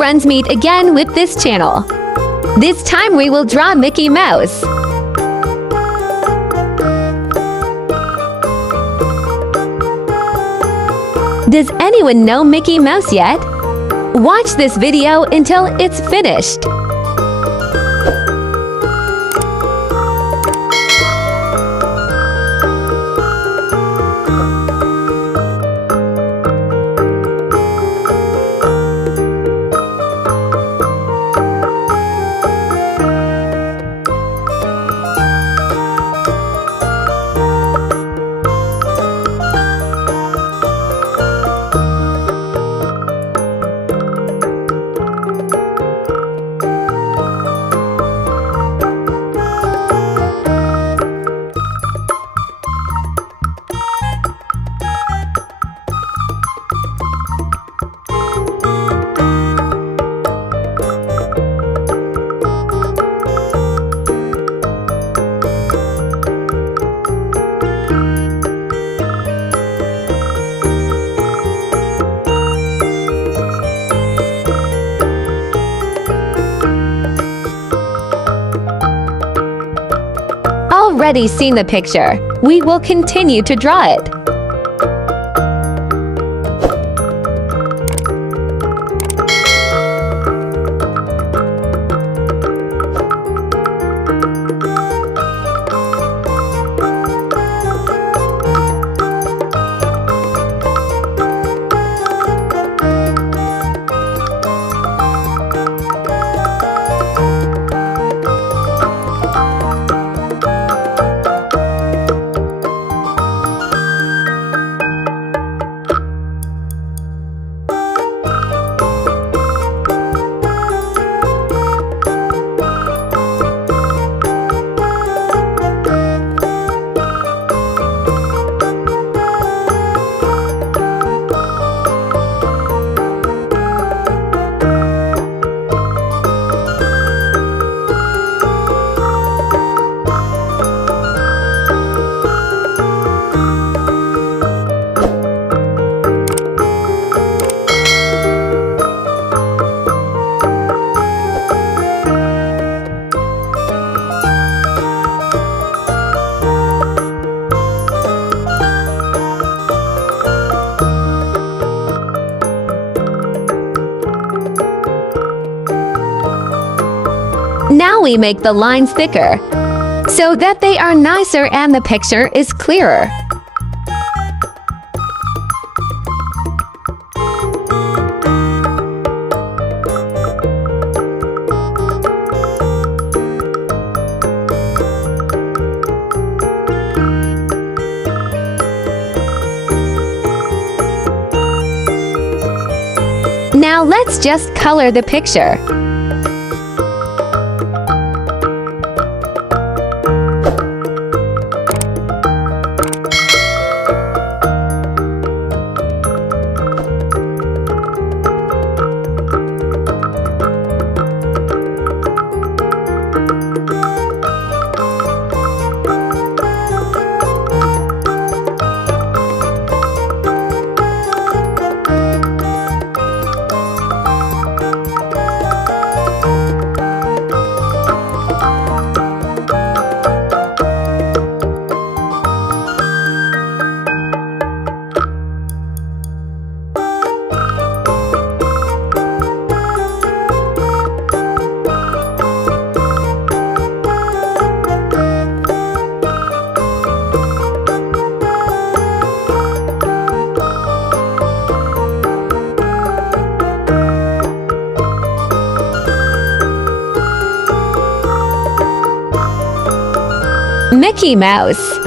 friends meet again with this channel. This time we will draw Mickey Mouse. Does anyone know Mickey Mouse yet? Watch this video until it's finished. Already seen the picture. We will continue to draw it. Now we make the lines thicker, so that they are nicer and the picture is clearer. Now let's just color the picture. Mickey Mouse.